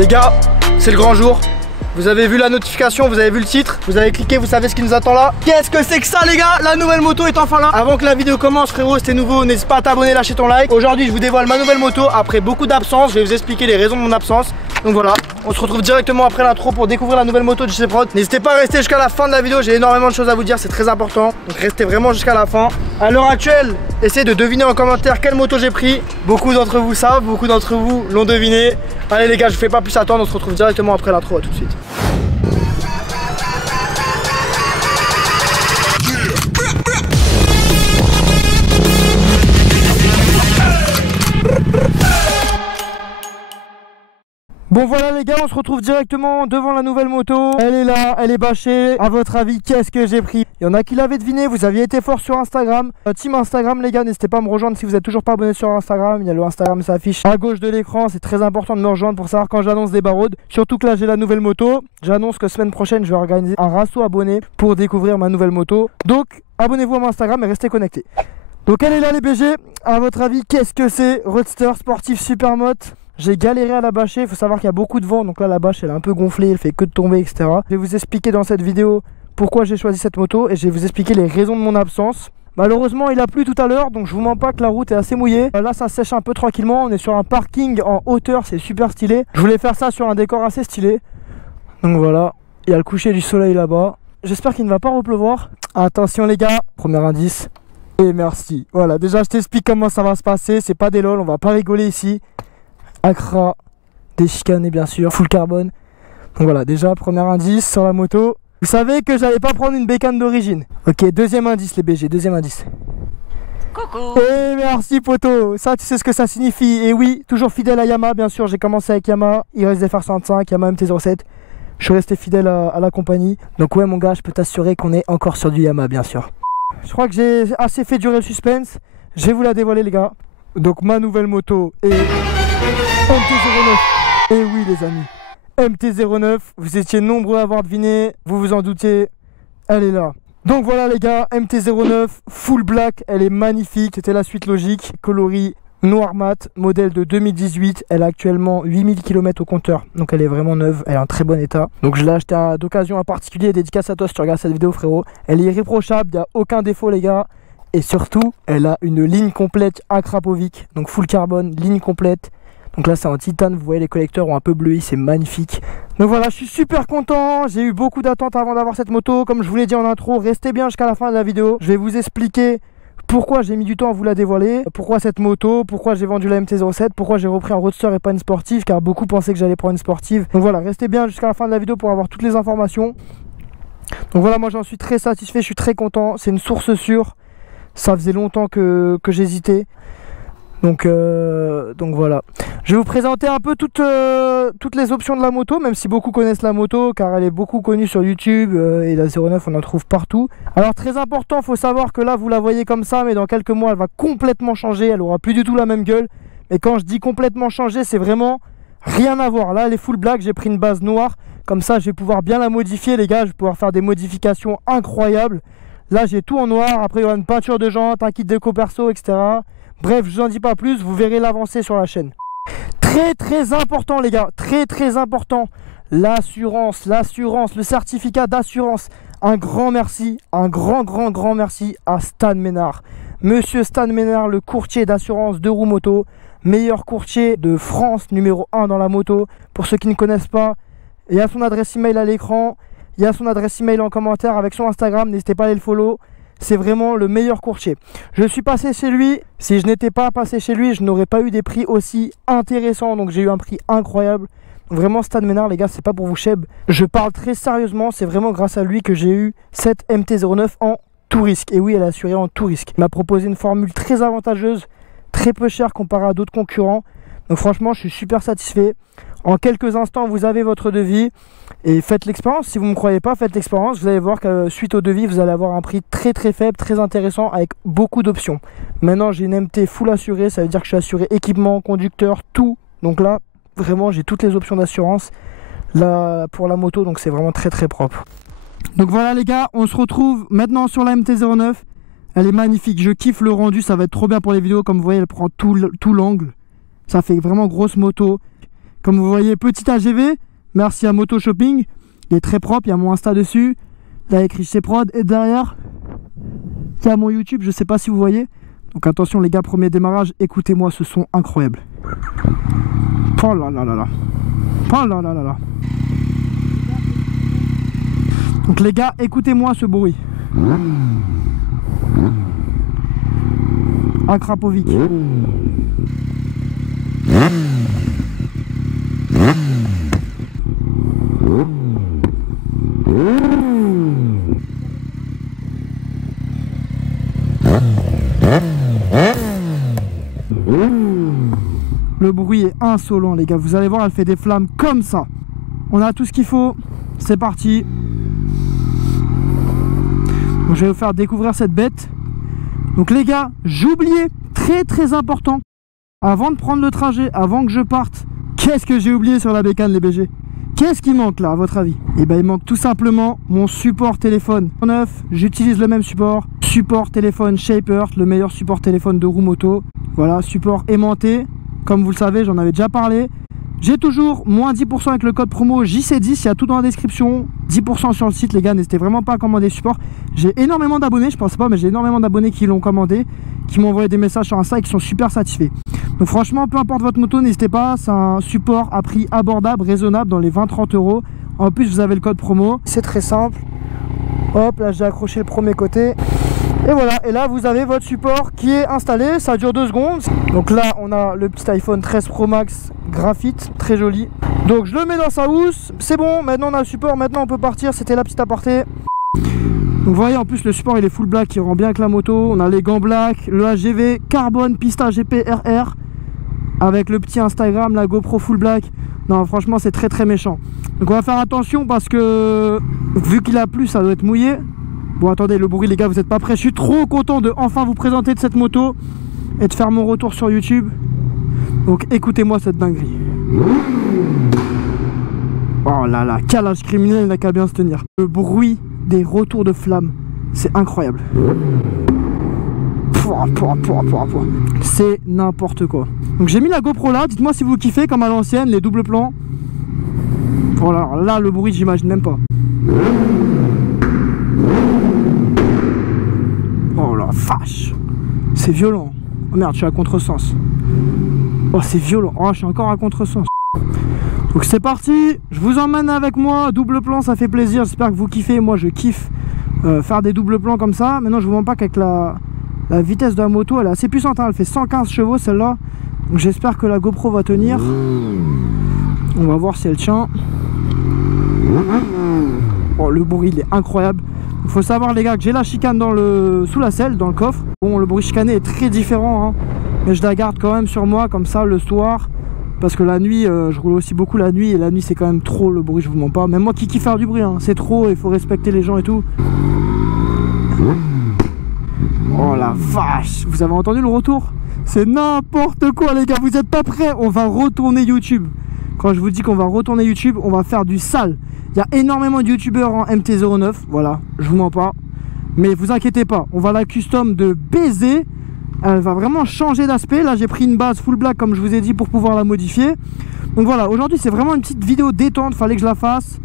Les gars, c'est le grand jour. Vous avez vu la notification, vous avez vu le titre, vous avez cliqué, vous savez ce qui nous attend là. Qu'est-ce que c'est que ça les gars? La nouvelle moto est enfin là. Avant que la vidéo commence frérot, si t'es nouveau, n'hésite pas à t'abonner, lâcher ton like. Aujourd'hui je vous dévoile ma nouvelle moto après beaucoup d'absence. Je vais vous expliquer les raisons de mon absence. Donc voilà, on se retrouve directement après l'intro pour découvrir la nouvelle moto de JC Prod. N'hésitez pas à rester jusqu'à la fin de la vidéo, j'ai énormément de choses à vous dire, c'est très important. Donc restez vraiment jusqu'à la fin. À l'heure actuelle, essayez de deviner en commentaire quelle moto j'ai pris. Beaucoup d'entre vous savent, beaucoup d'entre vous l'ont deviné. Allez les gars, je fais pas plus attendre, on se retrouve directement après l'intro, à tout de suite. Bon voilà les gars, on se retrouve directement devant la nouvelle moto. Elle est là, elle est bâchée. À votre avis, qu'est-ce que j'ai pris? Il y en a qui l'avaient deviné, vous aviez été fort sur Instagram. Team Instagram les gars, n'hésitez pas à me rejoindre si vous n'êtes toujours pas abonné sur Instagram. Il y a le Instagram, ça affiche à gauche de l'écran. C'est très important de me rejoindre pour savoir quand j'annonce des baraudes. Surtout que là j'ai la nouvelle moto. J'annonce que semaine prochaine je vais organiser un ratio abonné pour découvrir ma nouvelle moto. Donc abonnez-vous à mon Instagram et restez connectés. Donc elle est là les BG. À votre avis, qu'est-ce que c'est? Roadster sportif Supermoto. J'ai galéré à la bâcher, il faut savoir qu'il y a beaucoup de vent, donc là la bâche elle est un peu gonflée, elle fait que de tomber, etc. Je vais vous expliquer dans cette vidéo pourquoi j'ai choisi cette moto et je vais vous expliquer les raisons de mon absence. Malheureusement il a plu tout à l'heure, donc je vous mens pas que la route est assez mouillée. Là ça sèche un peu tranquillement, on est sur un parking en hauteur, c'est super stylé. Je voulais faire ça sur un décor assez stylé. Donc voilà, il y a le coucher du soleil là-bas. J'espère qu'il ne va pas repleuvoir. Attention les gars, premier indice. Et merci. Voilà, déjà je t'explique comment ça va se passer, c'est pas des lol, on va pas rigoler ici. Accra, des chicanes bien sûr, full carbone. Donc voilà, déjà premier indice sur la moto. Vous savez que j'allais pas prendre une bécane d'origine. Ok, deuxième indice les BG, deuxième indice. Coucou. Et merci poto, ça tu sais ce que ça signifie. Et oui, toujours fidèle à Yamaha bien sûr, j'ai commencé avec Yamaha, il reste des FR65, Yamaha MT-07. Je suis resté fidèle à la compagnie. Donc ouais mon gars, je peux t'assurer qu'on est encore sur du Yamaha bien sûr. Je crois que j'ai assez fait durer le suspense. Je vais vous la dévoiler les gars. Donc ma nouvelle moto est MT-09. Et oui les amis, MT-09, vous étiez nombreux à avoir deviné, vous vous en doutiez, elle est là. Donc voilà les gars, MT-09, full black, elle est magnifique, c'était la suite logique, coloris noir mat, modèle de 2018, elle a actuellement 8000 km au compteur, donc elle est vraiment neuve, elle est en très bon état. Donc je l'ai acheté d'occasion à particulier, dédicace à toi si tu regardes cette vidéo frérot. Elle est irréprochable, il n'y a aucun défaut les gars, et surtout, elle a une ligne complète Akrapovic, donc full carbone, ligne complète. Donc là c'est en titane, vous voyez les collecteurs ont un peu bleui, c'est magnifique. Donc voilà, je suis super content, j'ai eu beaucoup d'attentes avant d'avoir cette moto. Comme je vous l'ai dit en intro, restez bien jusqu'à la fin de la vidéo. Je vais vous expliquer pourquoi j'ai mis du temps à vous la dévoiler, pourquoi cette moto, pourquoi j'ai vendu la MT-07, pourquoi j'ai repris un roadster et pas une sportive, car beaucoup pensaient que j'allais prendre une sportive. Donc voilà, restez bien jusqu'à la fin de la vidéo pour avoir toutes les informations. Donc voilà, moi j'en suis très satisfait, je suis très content, c'est une source sûre. Ça faisait longtemps que j'hésitais. Donc voilà. Je vais vous présenter un peu toutes les options de la moto, même si beaucoup connaissent la moto, car elle est beaucoup connue sur YouTube et la 09 on en trouve partout. Alors très important, il faut savoir que là vous la voyez comme ça, mais dans quelques mois elle va complètement changer, elle aura plus du tout la même gueule. Et quand je dis complètement changer, c'est vraiment rien à voir. Là elle est full black, j'ai pris une base noire, comme ça je vais pouvoir bien la modifier les gars, je vais pouvoir faire des modifications incroyables. Là j'ai tout en noir, après il y aura une peinture de jante, un kit déco perso, etc. Bref, je vous en dis pas plus, vous verrez l'avancée sur la chaîne. Très important les gars, très important. L'assurance, le certificat d'assurance. Un grand merci, un grand merci à Stan Ménard. Monsieur Stan Ménard, le courtier d'assurance de roues moto, meilleur courtier de France, numéro 1 dans la moto. Pour ceux qui ne connaissent pas, il y a son adresse email à l'écran, il y a son adresse email en commentaire avec son Instagram, n'hésitez pas à aller le follow. C'est vraiment le meilleur courtier. Je suis passé chez lui. Si je n'étais pas passé chez lui, je n'aurais pas eu des prix aussi intéressants. Donc j'ai eu un prix incroyable. Vraiment Stan Ménard les gars, c'est pas pour vous cheb. Je parle très sérieusement. C'est vraiment grâce à lui que j'ai eu cette MT-09 en tout risque. Et oui, elle est assurée en tout risque. Il m'a proposé une formule très avantageuse, très peu chère comparée à d'autres concurrents. Donc franchement, je suis super satisfait. En quelques instants, vous avez votre devis. Et faites l'expérience, si vous ne me croyez pas, faites l'expérience. Vous allez voir que suite au devis, vous allez avoir un prix très faible, très intéressant avec beaucoup d'options. Maintenant, j'ai une MT full assurée, ça veut dire que je suis assuré équipement, conducteur, tout. Donc là, vraiment, j'ai toutes les options d'assurance là pour la moto, donc c'est vraiment très propre. Donc voilà les gars, on se retrouve maintenant sur la MT-09. Elle est magnifique, je kiffe le rendu, ça va être trop bien pour les vidéos. Comme vous voyez, elle prend tout l'angle. Ça fait vraiment grosse moto. Comme vous voyez, petit AGV. Merci à Moto Shopping. Il est très propre, il y a mon Insta dessus. Il y a écrit chez Prod. Et derrière, il y a mon YouTube, je sais pas si vous voyez. Donc attention les gars, premier démarrage, écoutez-moi ce son incroyable. Oh là là là là. Oh là là là là. Donc les gars, écoutez-moi ce bruit. Un Krapovic. Le bruit est insolent les gars, vous allez voir, elle fait des flammes comme ça. On a tout ce qu'il faut, c'est parti. Donc, je vais vous faire découvrir cette bête. Donc les gars, j'oubliais, très important, avant de prendre le trajet, avant que je parte, qu'est-ce que j'ai oublié sur la bécane les BG? Qu'est-ce qui manque là à votre avis? Et ben il manque tout simplement mon support téléphone neuf. J'utilise le même support téléphone Shaper, le meilleur support téléphone de roue moto. Voilà, support aimanté, comme vous le savez, j'en avais déjà parlé. J'ai toujours moins 10% avec le code promo JC10, il y a tout dans la description. 10% sur le site les gars, n'hésitez vraiment pas à commander support. J'ai énormément d'abonnés, je pensais pas, mais j'ai énormément d'abonnés qui l'ont commandé, qui m'ont envoyé des messages sur Insta et qui sont super satisfaits. Donc franchement, peu importe votre moto, n'hésitez pas, c'est un support à prix abordable, raisonnable, dans les 20-30 euros. En plus, vous avez le code promo, c'est très simple. Hop, là j'ai accroché le premier côté. Et voilà, et là vous avez votre support qui est installé, ça dure 2 secondes. Donc là on a le petit iPhone 13 Pro Max graphite, très joli. Donc je le mets dans sa housse, c'est bon, maintenant on a le support, maintenant on peut partir, c'était la petite aparté. Donc vous voyez en plus le support il est full black, qui rend bien avec la moto. On a les gants black, le AGV carbone pista GP RR avec le petit Instagram, la GoPro full black. Non franchement c'est très méchant. Donc on va faire attention parce que vu qu'il a plu ça doit être mouillé. Bon attendez le bruit les gars, vous n'êtes pas prêts. Je suis trop content de enfin vous présenter de cette moto et de faire mon retour sur YouTube. Donc écoutez-moi cette dinguerie. Oh là là, calage criminel, il n'a qu'à bien se tenir. Le bruit des retours de flammes, c'est incroyable. C'est n'importe quoi. Donc j'ai mis la GoPro là, dites-moi si vous kiffez comme à l'ancienne, les doubles plans. Voilà, là le bruit j'imagine même pas. Oh la vache, c'est violent. Oh merde, je suis à contresens. Oh c'est violent, oh je suis encore à contresens. Donc c'est parti, je vous emmène avec moi, double plan ça fait plaisir, j'espère que vous kiffez, moi je kiffe faire des doubles plans comme ça. Maintenant je vous montre pas qu'avec la vitesse de la moto elle est assez puissante, hein. Elle fait 115 chevaux celle-là. Donc j'espère que la GoPro va tenir. On va voir si elle tient. Oh le bruit il est incroyable. Il faut savoir les gars que j'ai la chicane sous la selle, dans le coffre. Bon le bruit chicané est très différent hein, mais je la garde quand même sur moi comme ça le soir. Parce que la nuit, je roule aussi beaucoup la nuit. Et la nuit c'est quand même trop le bruit, je vous mens pas. Même moi qui kiffe faire du bruit, hein, c'est trop, il faut respecter les gens et tout. Oh la vache, vous avez entendu le retour? C'est n'importe quoi les gars, vous êtes pas prêts? On va retourner YouTube. Quand je vous dis qu'on va retourner YouTube, on va faire du sale. Il y a énormément de youtubeurs en MT-09, voilà, je vous mens pas. Mais vous inquiétez pas, on va la custom de baiser. Elle va vraiment changer d'aspect. Là j'ai pris une base full black comme je vous ai dit pour pouvoir la modifier. Donc voilà, aujourd'hui c'est vraiment une petite vidéo détente, fallait que je la fasse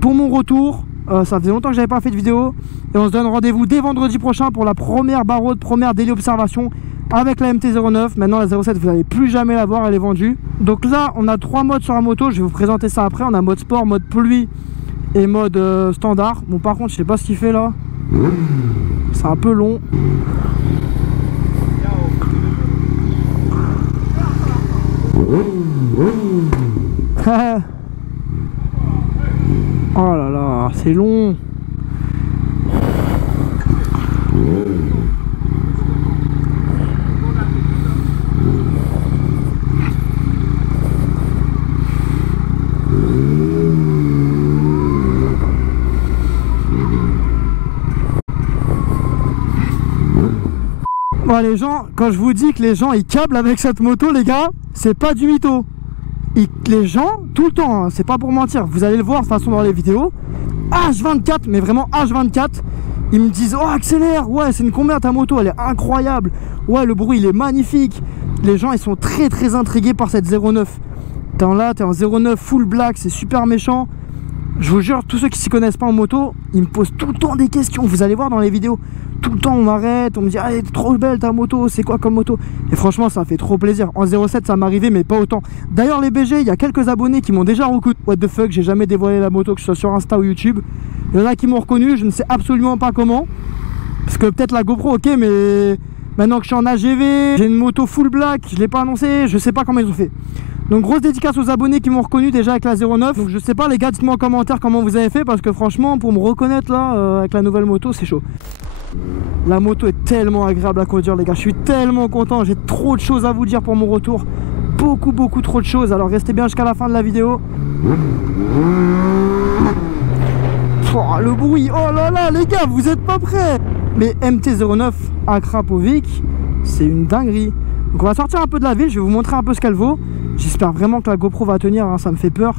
pour mon retour. Ça faisait longtemps que j'avais pas fait de vidéo. Et on se donne rendez-vous dès vendredi prochain pour la première barreau, première daily observation avec la MT-09. Maintenant la 07 vous n'allez plus jamais la voir, elle est vendue. Donc là on a 3 modes sur la moto, je vais vous présenter ça après. On a mode sport, mode pluie et mode standard. Bon par contre je sais pas ce qu'il fait là, c'est un peu long. Oh là là, c'est long. Bon les gens, quand je vous dis que les gens ils câblent avec cette moto les gars, c'est pas du mytho. Les gens, tout le temps, hein, c'est pas pour mentir, vous allez le voir de toute façon dans les vidéos, H24, mais vraiment H24, ils me disent oh accélère, ouais c'est une combien ta moto, elle est incroyable, ouais le bruit il est magnifique. Les gens ils sont très intrigués par cette 09. T'es en 09 full black, c'est super méchant. Je vous jure, tous ceux qui s'y connaissent pas en moto, ils me posent tout le temps des questions. Vous allez voir dans les vidéos, tout le temps on m'arrête, on me dit ah, elle est trop belle ta moto, c'est quoi comme moto? Et franchement ça fait trop plaisir. En 07 ça m'arrivait mais pas autant. D'ailleurs les BG, il y a quelques abonnés qui m'ont déjà reconnu. What the fuck, j'ai jamais dévoilé la moto, que ce soit sur Insta ou YouTube. Il y en a qui m'ont reconnu, je ne sais absolument pas comment. Parce que peut-être la GoPro ok, mais maintenant que je suis en AGV, j'ai une moto full black, je l'ai pas annoncé, je sais pas comment ils ont fait. Donc grosse dédicace aux abonnés qui m'ont reconnu déjà avec la 09. Donc je sais pas les gars, dites-moi en commentaire comment vous avez fait, parce que franchement pour me reconnaître là avec la nouvelle moto c'est chaud. La moto est tellement agréable à conduire les gars, je suis tellement content, j'ai trop de choses à vous dire pour mon retour. Beaucoup trop de choses, alors restez bien jusqu'à la fin de la vidéo. Oh, le bruit, oh là là les gars, vous êtes pas prêts. Mais MT-09 à Krapovic, c'est une dinguerie. Donc on va sortir un peu de la ville, je vais vous montrer un peu ce qu'elle vaut. J'espère vraiment que la GoPro va tenir, hein, ça me fait peur.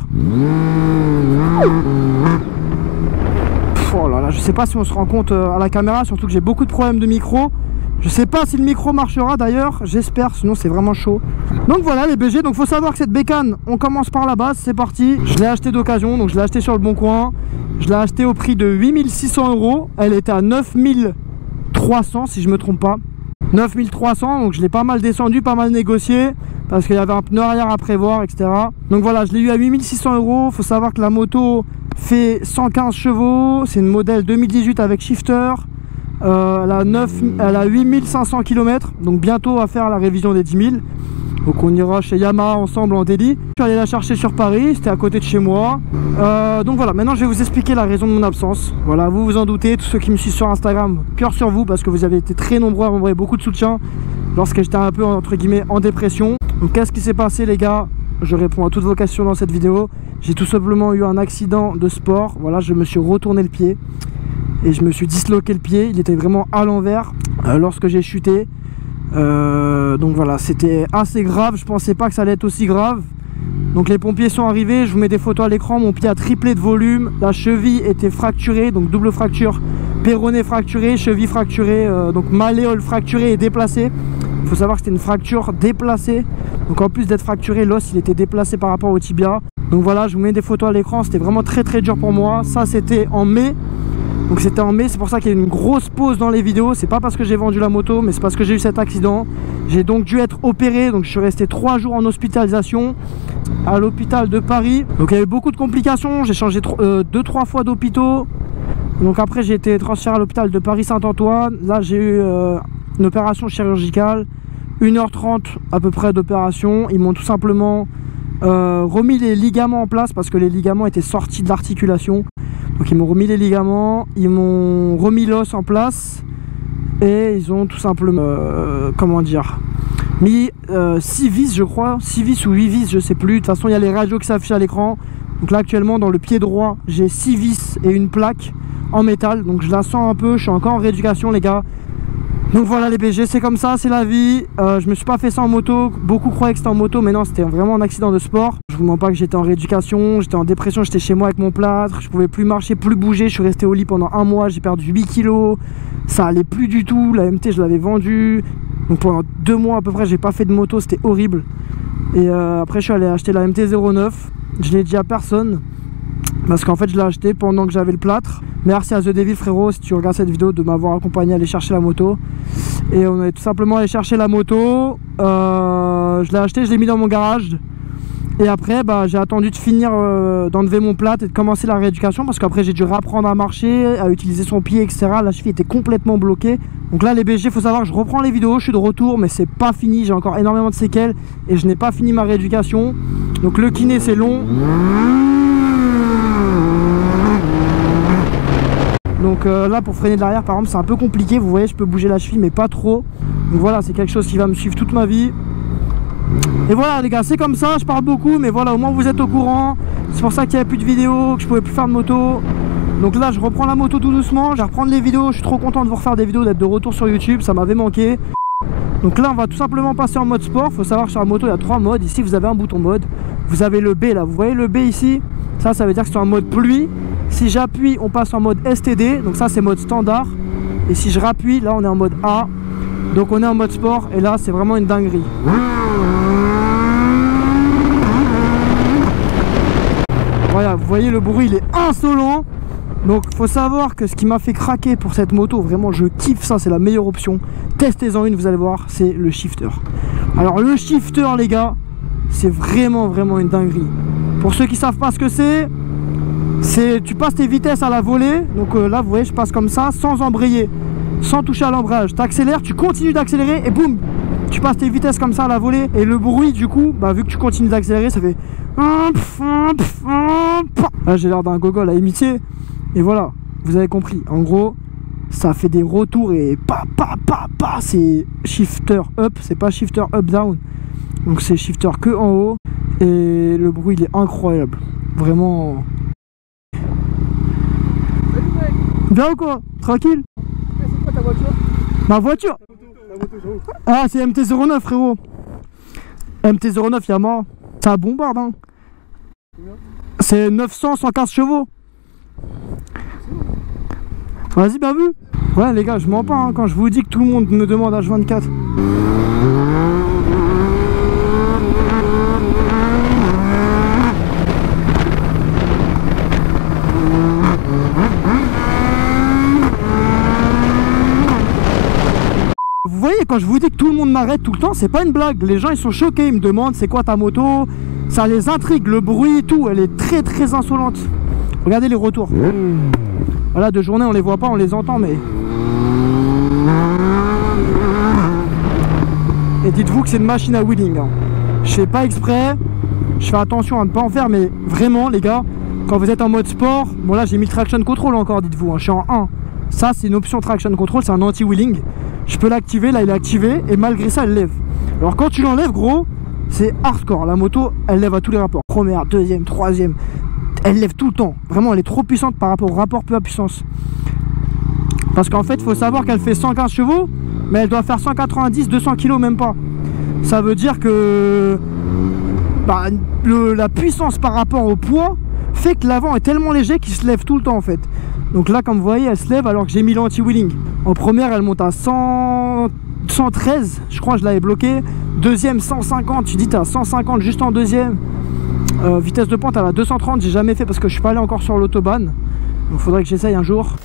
Oh là là, je sais pas si on se rend compte à la caméra, surtout que j'ai beaucoup de problèmes de micro. Je sais pas si le micro marchera d'ailleurs, j'espère, sinon c'est vraiment chaud. Donc voilà les BG, donc faut savoir que cette bécane, on commence par la base, c'est parti. Je l'ai acheté d'occasion, donc je l'ai acheté sur le bon coin. Je l'ai acheté au prix de 8600 €, elle était à 9300 si je me trompe pas. 9300, donc je l'ai pas mal descendu, pas mal négocié. Parce qu'il y avait un pneu arrière à prévoir, etc. Donc voilà, je l'ai eu à 8600 €. Il faut savoir que la moto fait 115 chevaux. C'est une modèle 2018 avec shifter. Elle a 8500 km. Donc bientôt à faire la révision des 10 000. Donc on ira chez Yamaha ensemble en délit. Je suis allé la chercher sur Paris, c'était à côté de chez moi. Donc voilà, maintenant je vais vous expliquer la raison de mon absence. Voilà, vous vous en doutez, tous ceux qui me suivent sur Instagram, cœur sur vous, parce que vous avez été très nombreux à m'envoyer beaucoup de soutien lorsque j'étais un peu entre guillemets en dépression. Donc qu'est-ce qui s'est passé les gars? Je réponds à toutes vos questions dans cette vidéo. J'ai tout simplement eu un accident de sport. Voilà, je me suis retourné le pied et je me suis disloqué le pied. Il était vraiment à l'envers lorsque j'ai chuté. Donc voilà, c'était assez grave. Je pensais pas que ça allait être aussi grave. Donc les pompiers sont arrivés, je vous mets des photos à l'écran. Mon pied a triplé de volume, la cheville était fracturée, donc double fracture, péroné fracturé, cheville fracturée, donc malléole fracturé et déplacé. Il faut savoir que c'était une fracture déplacée. Donc en plus d'être fracturé, l'os il était déplacé par rapport au tibia. Donc voilà, je vous mets des photos à l'écran. C'était vraiment très dur pour moi. Ça c'était en mai. Donc c'était en mai, c'est pour ça qu'il y a une grosse pause dans les vidéos. C'est pas parce que j'ai vendu la moto, mais c'est parce que j'ai eu cet accident. J'ai donc dû être opéré. Donc je suis resté 3 jours en hospitalisation à l'hôpital de Paris. Donc il y a eu beaucoup de complications. J'ai changé 2-3 fois d'hôpitaux. Donc après j'ai été transféré à l'hôpital de Paris-Saint-Antoine. Là j'ai eu une opération chirurgicale, 1h30 à peu près d'opération. Ils m'ont tout simplement remis les ligaments en place parce que les ligaments étaient sortis de l'articulation. Donc ils m'ont remis les ligaments, ils m'ont remis l'os en place et ils ont tout simplement, comment dire, mis 6 vis je crois, 6 vis ou 8 vis je sais plus. De toute façon il y a les radios qui s'affichent à l'écran. Donc là actuellement dans le pied droit j'ai 6 vis et une plaque en métal. Donc je la sens un peu, je suis encore en rééducation les gars. Donc voilà les BG, c'est comme ça, c'est la vie. Je me suis pas fait ça en moto. Beaucoup croyaient que c'était en moto, mais non, c'était vraiment un accident de sport. Je vous mens pas que j'étais en rééducation, j'étais en dépression, j'étais chez moi avec mon plâtre. Je pouvais plus marcher, plus bouger. Je suis resté au lit pendant 1 mois, j'ai perdu 8 kilos. Ça allait plus du tout. La MT, je l'avais vendue. Donc pendant 2 mois à peu près, j'ai pas fait de moto, c'était horrible. Et après, je suis allé acheter la MT-09. Je l'ai dit à personne. Parce qu'en fait, je l'ai acheté pendant que j'avais le plâtre. Merci à The Devil frérot, si tu regardes cette vidéo, de m'avoir accompagné à aller chercher la moto. Et on est tout simplement allé chercher la moto. Je l'ai acheté, je l'ai mis dans mon garage. Et après bah, j'ai attendu de finir d'enlever mon plâtre et de commencer la rééducation. Parce qu'après j'ai dû réapprendre à marcher, à utiliser son pied, etc. La cheville était complètement bloquée. Donc là les BG, il faut savoir que je reprends les vidéos, je suis de retour. Mais c'est pas fini, j'ai encore énormément de séquelles. Et je n'ai pas fini ma rééducation. Donc le kiné c'est long. Donc là pour freiner de l'arrière par exemple c'est un peu compliqué. Vous voyez je peux bouger la cheville mais pas trop. Donc voilà c'est quelque chose qui va me suivre toute ma vie. Et voilà les gars c'est comme ça, je parle beaucoup mais voilà au moins vous êtes au courant. C'est pour ça qu'il n'y avait plus de vidéos, que je pouvais plus faire de moto. Donc là je reprends la moto tout doucement, je vais reprendre les vidéos. Je suis trop content de vous refaire des vidéos, d'être de retour sur YouTube, ça m'avait manqué. Donc là on va tout simplement passer en mode sport. Faut savoir que sur la moto il y a 3 modes. Ici vous avez un bouton mode. Vous avez le B là, vous voyez le B ici. Ça veut dire que c'est en mode pluie. Si j'appuie, on passe en mode STD, donc ça c'est mode standard. Et si je rappuie, là on est en mode A. Donc on est en mode sport et là c'est vraiment une dinguerie. voyez le bruit il est insolent. Donc faut savoir que ce qui m'a fait craquer pour cette moto, vraiment je kiffe ça, c'est la meilleure option. Testez-en une, vous allez voir, c'est le shifter. Alors le shifter les gars, c'est vraiment une dinguerie. Pour ceux qui savent pas ce que c'est tu passes tes vitesses à la volée. Donc là vous voyez je passe comme ça sans embrayer, sans toucher à l'embrayage. Tu accélères, tu continues d'accélérer et boum, tu passes tes vitesses comme ça à la volée. Et le bruit du coup, bah vu que tu continues d'accélérer, ça fait... Là j'ai l'air d'un gogol à imiter. Et voilà, vous avez compris. En gros, ça fait des retours et c'est shifter up, c'est pas shifter up down. Donc c'est shifter que en haut. Et le bruit il est incroyable. Vraiment. Salut mec. Bien ou quoi? Tranquille? C'est quoi ta voiture? Ma voiture? La moto, j'avoue. Ah c'est MT-09 frérot. MT-09 Yamaha. Ça bombarde hein. C'est 900-115 chevaux. Vas-y, bien vu. Ouais les gars, je mens pas hein, quand je vous dis que tout le monde me demande H24. Vous voyez, quand je vous dis que tout le monde m'arrête tout le temps, c'est pas une blague. Les gens ils sont choqués, ils me demandent c'est quoi ta moto. Ça les intrigue, le bruit et tout, elle est très insolente. Regardez les retours. Voilà, de journée on les voit pas, on les entend, mais... Et dites-vous que c'est une machine à wheeling hein. Je fais pas exprès, je fais attention à ne pas en faire, mais vraiment les gars, quand vous êtes en mode sport, bon là j'ai mis le traction control encore, dites-vous hein, je suis en 1. Ça c'est une option traction control, c'est un anti-wheeling. Je peux l'activer, là il est activé, et malgré ça elle lève. Alors quand tu l'enlèves gros, c'est hardcore, la moto elle lève à tous les rapports. Première, deuxième, troisième, elle lève tout le temps. Vraiment elle est trop puissante par rapport au rapport poids-puissance. Parce qu'en fait il faut savoir qu'elle fait 115 chevaux, mais elle doit faire 190, 200 kg même pas. Ça veut dire que bah, la puissance par rapport au poids fait que l'avant est tellement léger qu'il se lève tout le temps en fait. Donc là comme vous voyez elle se lève alors que j'ai mis l'anti-wheeling. En première elle monte à 113, je crois que je l'avais bloqué. Deuxième 150, tu dis t'es à 150 juste en deuxième. Vitesse de pointe à la 230, j'ai jamais fait parce que je suis pas allé encore sur l'autobahn. Donc faudrait que j'essaye un jour.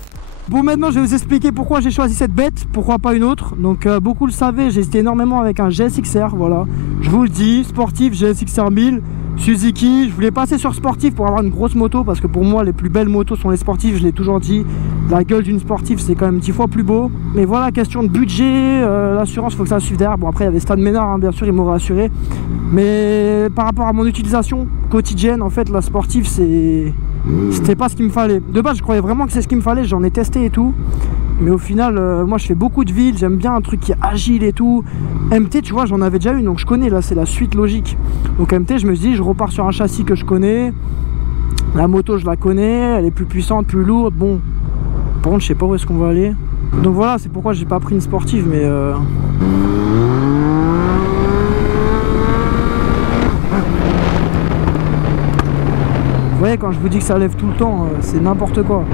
Bon maintenant je vais vous expliquer pourquoi j'ai choisi cette bête, pourquoi pas une autre. Donc beaucoup le savaient, j'ai hésité énormément avec un GSX-R, voilà. Je vous le dis, sportif GSX-R 1000, Suzuki. Je voulais passer sur sportif pour avoir une grosse moto parce que pour moi les plus belles motos sont les sportives, je l'ai toujours dit. La gueule d'une sportive c'est quand même 10 fois plus beau. Mais voilà, question de budget, l'assurance faut que ça suive derrière. Bon après il y avait Stan Ménard hein, bien sûr, il m'aurait assuré. Mais par rapport à mon utilisation quotidienne, en fait la sportive c'était pas ce qu'il me fallait. De base je croyais vraiment que c'est ce qu'il me fallait, j'en ai testé et tout. Mais au final moi je fais beaucoup de villes, j'aime bien un truc qui est agile et tout. MT tu vois j'en avais déjà une donc je connais, là c'est la suite logique. Donc MT je me suis dit je repars sur un châssis que je connais. La moto je la connais, elle est plus puissante, plus lourde. Bon par contre je sais pas où est-ce qu'on va aller. Donc voilà c'est pourquoi j'ai pas pris une sportive mais vous voyez quand je vous dis que ça lève tout le temps, c'est n'importe quoi.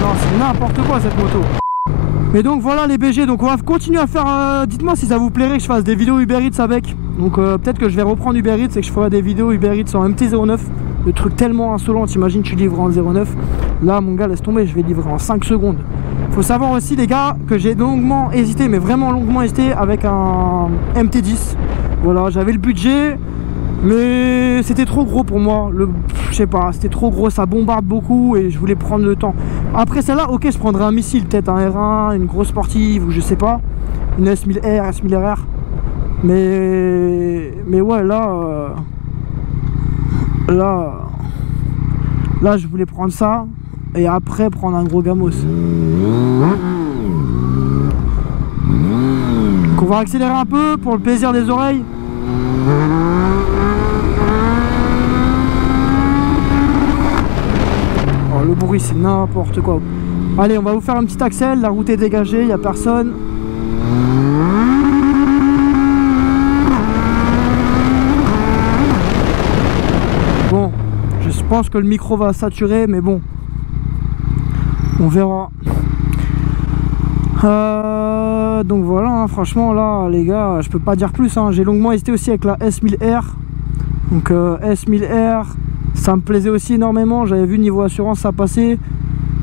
Non c'est n'importe quoi cette moto. Mais donc voilà les BG, donc on va continuer à faire, dites-moi si ça vous plairait que je fasse des vidéos Uber Eats avec. Donc peut-être que je vais reprendre Uber Eats et que je ferai des vidéos Uber Eats en MT-09. Le truc tellement insolent, t'imagines tu livres en 09. Là mon gars laisse tomber, je vais livrer en 5 secondes. Faut savoir aussi les gars que j'ai longuement hésité, mais vraiment longuement hésité avec un MT10. Voilà, j'avais le budget, mais c'était trop gros pour moi. Je sais pas, c'était trop gros, ça bombarde beaucoup et je voulais prendre le temps. Après celle-là, ok, je prendrais un missile, peut-être un R1, une grosse sportive ou je sais pas, une S1000R, S1000RR. Mais ouais, là, je voulais prendre ça et après prendre un gros gamos. Donc on va accélérer un peu pour le plaisir des oreilles. Oh, le bruit c'est n'importe quoi. Allez on va vous faire un petit accel, la route est dégagée, il n'y a personne. Bon, je pense que le micro va saturer mais bon. On verra. Donc voilà, hein, franchement là les gars, je peux pas dire plus, hein. J'ai longuement hésité aussi avec la S1000R. Donc S1000R, ça me plaisait aussi énormément. J'avais vu niveau assurance ça passait.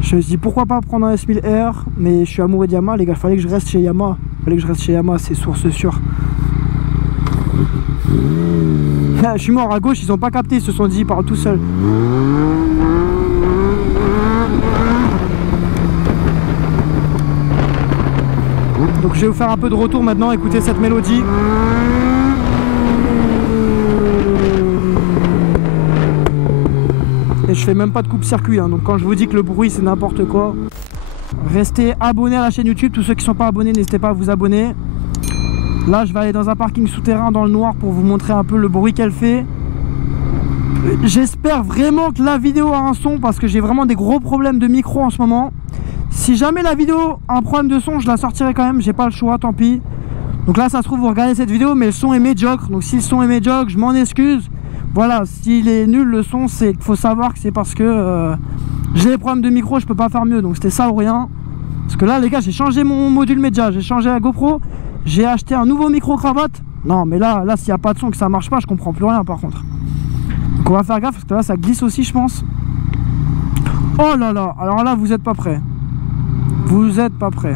Je me suis dit pourquoi pas prendre un S1000R, mais je suis amoureux de Yamaha les gars, fallait que je reste chez Yamaha. C'est source sûre. Je suis mort à gauche, ils ont pas capté, ils se sont dit, ils parlent tout seuls. Donc je vais vous faire un peu de retour maintenant, écoutez cette mélodie. Et je fais même pas de coupe-circuit, hein. Donc quand je vous dis que le bruit c'est n'importe quoi. Restez abonnés à la chaîne YouTube, tous ceux qui ne sont pas abonnés n'hésitez pas à vous abonner. Là je vais aller dans un parking souterrain dans le noir pour vous montrer un peu le bruit qu'elle fait. J'espère vraiment que la vidéo a un son parce que j'ai vraiment des gros problèmes de micro en ce moment. Si jamais la vidéo a un problème de son, je la sortirai quand même, j'ai pas le choix, tant pis. Donc là ça se trouve vous regardez cette vidéo mais le son est médiocre. Donc si le son est médiocre, je m'en excuse. Voilà, s'il est nul le son, c'est qu'il faut savoir que c'est parce que j'ai des problèmes de micro, je peux pas faire mieux. Donc c'était ça ou rien. Parce que là les gars, j'ai changé mon module média, j'ai changé la GoPro, j'ai acheté un nouveau micro cravate. Non mais là s'il n'y a pas de son, que ça marche pas, je comprends plus rien par contre. Donc on va faire gaffe parce que là ça glisse aussi je pense. Oh là là, alors là vous êtes pas prêts. Vous êtes pas prêts.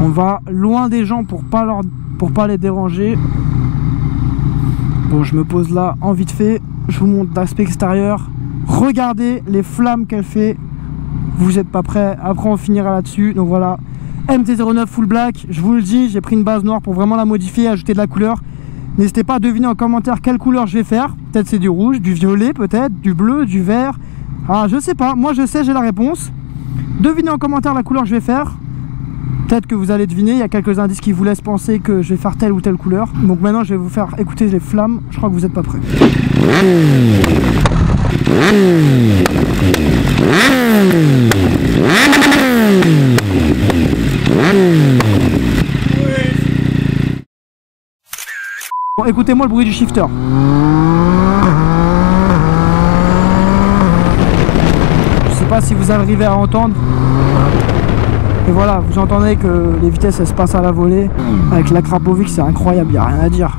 On va loin des gens pour pas les déranger. Bon, je me pose là en vite fait. Je vous montre l'aspect extérieur. Regardez les flammes qu'elle fait. Vous êtes pas prêts. Après on finira là-dessus. Donc voilà, MT-09 full black. Je vous le dis, j'ai pris une base noire pour vraiment la modifier, ajouter de la couleur. N'hésitez pas à deviner en commentaire quelle couleur je vais faire. Peut-être c'est du rouge, du violet peut-être, du bleu, du vert. Ah je sais pas, moi je sais, j'ai la réponse. Devinez en commentaire la couleur que je vais faire. Peut-être que vous allez deviner, il y a quelques indices qui vous laissent penser que je vais faire telle ou telle couleur. Donc maintenant je vais vous faire écouter les flammes, je crois que vous n'êtes pas prêts. Bon, écoutez-moi le bruit du shifter. Je sais pas si vous arrivez à entendre. Et voilà, vous entendez que les vitesses elles se passent à la volée. Avec la Krapovic c'est incroyable, il n'y a rien à dire.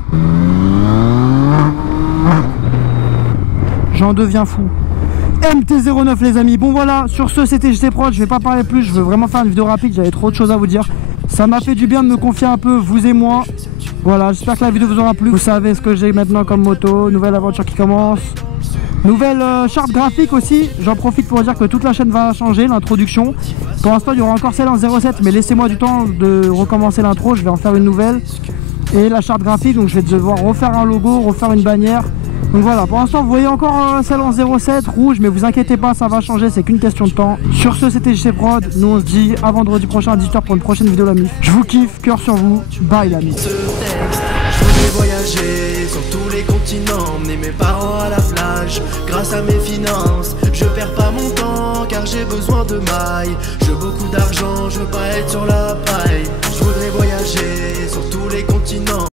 J'en deviens fou. MT-09 les amis. Bon voilà, sur ce c'était JT Prod, je vais pas parler plus, je veux vraiment faire une vidéo rapide, j'avais trop de choses à vous dire. Ça m'a fait du bien de me confier un peu, vous et moi. Voilà, j'espère que la vidéo vous aura plu. Vous savez ce que j'ai maintenant comme moto, nouvelle aventure qui commence. Nouvelle charte graphique aussi, j'en profite pour dire que toute la chaîne va changer, l'introduction. Pour l'instant il y aura encore celle en 07, mais laissez-moi du temps de recommencer l'intro, je vais en faire une nouvelle. Et la charte graphique, donc je vais devoir refaire un logo, refaire une bannière. Donc voilà, pour l'instant vous voyez encore celle en 07, rouge, mais vous inquiétez pas, ça va changer, c'est qu'une question de temps. Sur ce c'était JT Prod, nous on se dit à vendredi prochain à 18h pour une prochaine vidéo la MIF. Je vous kiffe, cœur sur vous, bye la MIF. Voyager sur tous les continents, emmener mes parents à la plage. Grâce à mes finances, je perds pas mon temps car j'ai besoin de mailles. Je veux beaucoup d'argent, je veux pas être sur la paille. Je voudrais voyager sur tous les continents.